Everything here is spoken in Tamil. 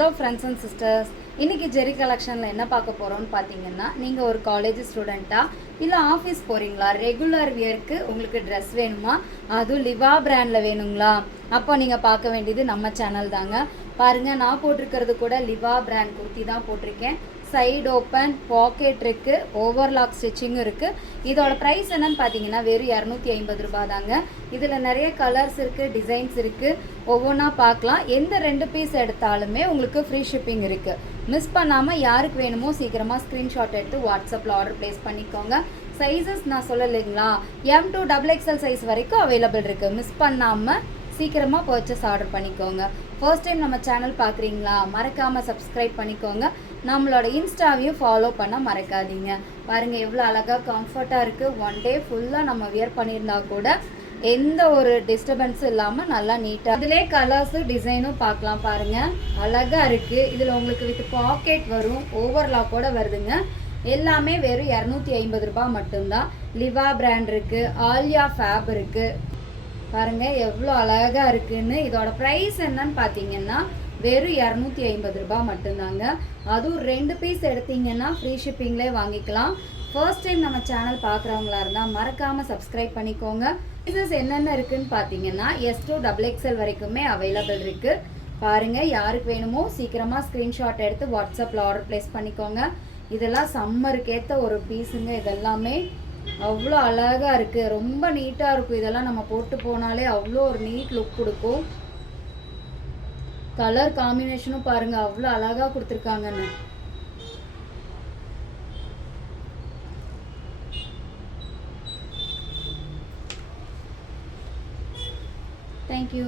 ஹலோ ஃப்ரெண்ட்ஸ் அண்ட் சிஸ்டர்ஸ், இன்றைக்கி ஜெரி கலெக்ஷனில் என்ன பார்க்க போகிறோம்னு பார்த்தீங்கன்னா, நீங்கள் ஒரு காலேஜ் ஸ்டூடெண்ட்டாக இல்லை ஆஃபீஸ் போகிறீங்களா, ரெகுலர் வியருக்கு உங்களுக்கு ட்ரெஸ் வேணுமா, அதுவும் லிவா பிராண்டில் வேணுங்களா, அப்போ நீங்கள் பார்க்க வேண்டியது நம்ம சேனல் தாங்க. பாருங்கள், நான் போட்டிருக்கிறது கூட லிவா பிராண்ட் குர்த்தி தான் போட்டிருக்கேன். சைடு ஓப்பன், பாக்கெட் இருக்குது, ஓவர்லாக் ஸ்டிச்சிங்கும் இருக்குது. இதோட ப்ரைஸ் என்னன்னு பார்த்தீங்கன்னா வெறும் 250 ரூபா தாங்க. இதில் நிறைய கலர்ஸ் இருக்குது, டிசைன்ஸ் இருக்குது, ஒவ்வொன்றா பார்க்கலாம். எந்த 2 பீஸ் எடுத்தாலுமே உங்களுக்கு ஃப்ரீ ஷிப்பிங் இருக்குது. மிஸ் பண்ணாமல் யாருக்கு வேணுமோ சீக்கிரமாக ஸ்க்ரீன்ஷாட் எடுத்து வாட்ஸ்அப்பில் ஆர்டர் ப்ளேஸ் பண்ணிக்கோங்க. சைஸஸ் நான் சொல்லலைங்களா, M to XXL சைஸ் வரைக்கும் அவைலபிள் இருக்குது. மிஸ் பண்ணாமல் சீக்கிரமாக பர்ச்சேஸ் ஆர்டர் பண்ணிக்கோங்க. ஃபர்ஸ்ட் டைம் நம்ம சேனல் பார்க்குறீங்களா, மறக்காமல் சப்ஸ்கிரைப் பண்ணிக்கோங்க. நம்மளோட இன்ஸ்டாவையும் ஃபாலோ பண்ண மறக்காதீங்க. பாருங்கள் எவ்வளோ அழகாக கம்ஃபர்ட்டாக இருக்குது. ஒன் டே ஃபுல்லாக நம்ம வியர் பண்ணியிருந்தா கூட எந்த ஒரு டிஸ்டர்பன்ஸும் இல்லாமல் நல்லா நீட்டாக இதிலே கலர்ஸும் டிசைனும் பார்க்கலாம். பாருங்கள் அழகாக இருக்குது. இதில் உங்களுக்கு வித் பாக்கெட் வரும், ஓவர்லாக்கோட வருதுங்க. எல்லாமே வெறும் 250 ரூபா மட்டும்தான். லிவா பிராண்ட் இருக்குது, ஆலியா ஃபேப் இருக்குது. பாருங்கள் எவ்வளோ அழகாக இருக்குன்னு. இதோட ப்ரைஸ் என்னன்னு பார்த்தீங்கன்னா வெறும் 250 ரூபா மட்டும்தாங்க. அதுவும் 2 பீஸ் எடுத்தீங்கன்னா ஃப்ரீ ஷிப்பிங்லேயே வாங்கிக்கலாம். ஃபர்ஸ்ட் டைம் நம்ம சேனல் பார்க்குறவங்களா இருந்தால் மறக்காமல் சப்ஸ்கிரைப் பண்ணிக்கோங்க. சைஸஸ் என்னென்ன இருக்குதுன்னு பார்த்தீங்கன்னா S to XXL வரைக்குமே அவைலபிள் இருக்குது. பாருங்கள், யாருக்கு வேணுமோ சீக்கிரமாக ஸ்க்ரீன்ஷாட் எடுத்து வாட்ஸ்அப்பில் ஆர்டர் ப்ளேஸ் பண்ணிக்கோங்க. இதெல்லாம் சம்மருக்கேற்ற ஒரு பீஸுங்க. இதெல்லாமே அவ்வளோ அழகாக இருக்குது, ரொம்ப நீட்டாக இருக்கும். இதெல்லாம் நம்ம போட்டு போனாலே அவ்வளோ ஒரு நீட் லுக் கொடுக்கும். கலர் காம்பினேஷனும் பாருங்கள் அவ்வளோ அழகாக கொடுத்துருக்காங்கன்னு. தேங்க்யூ.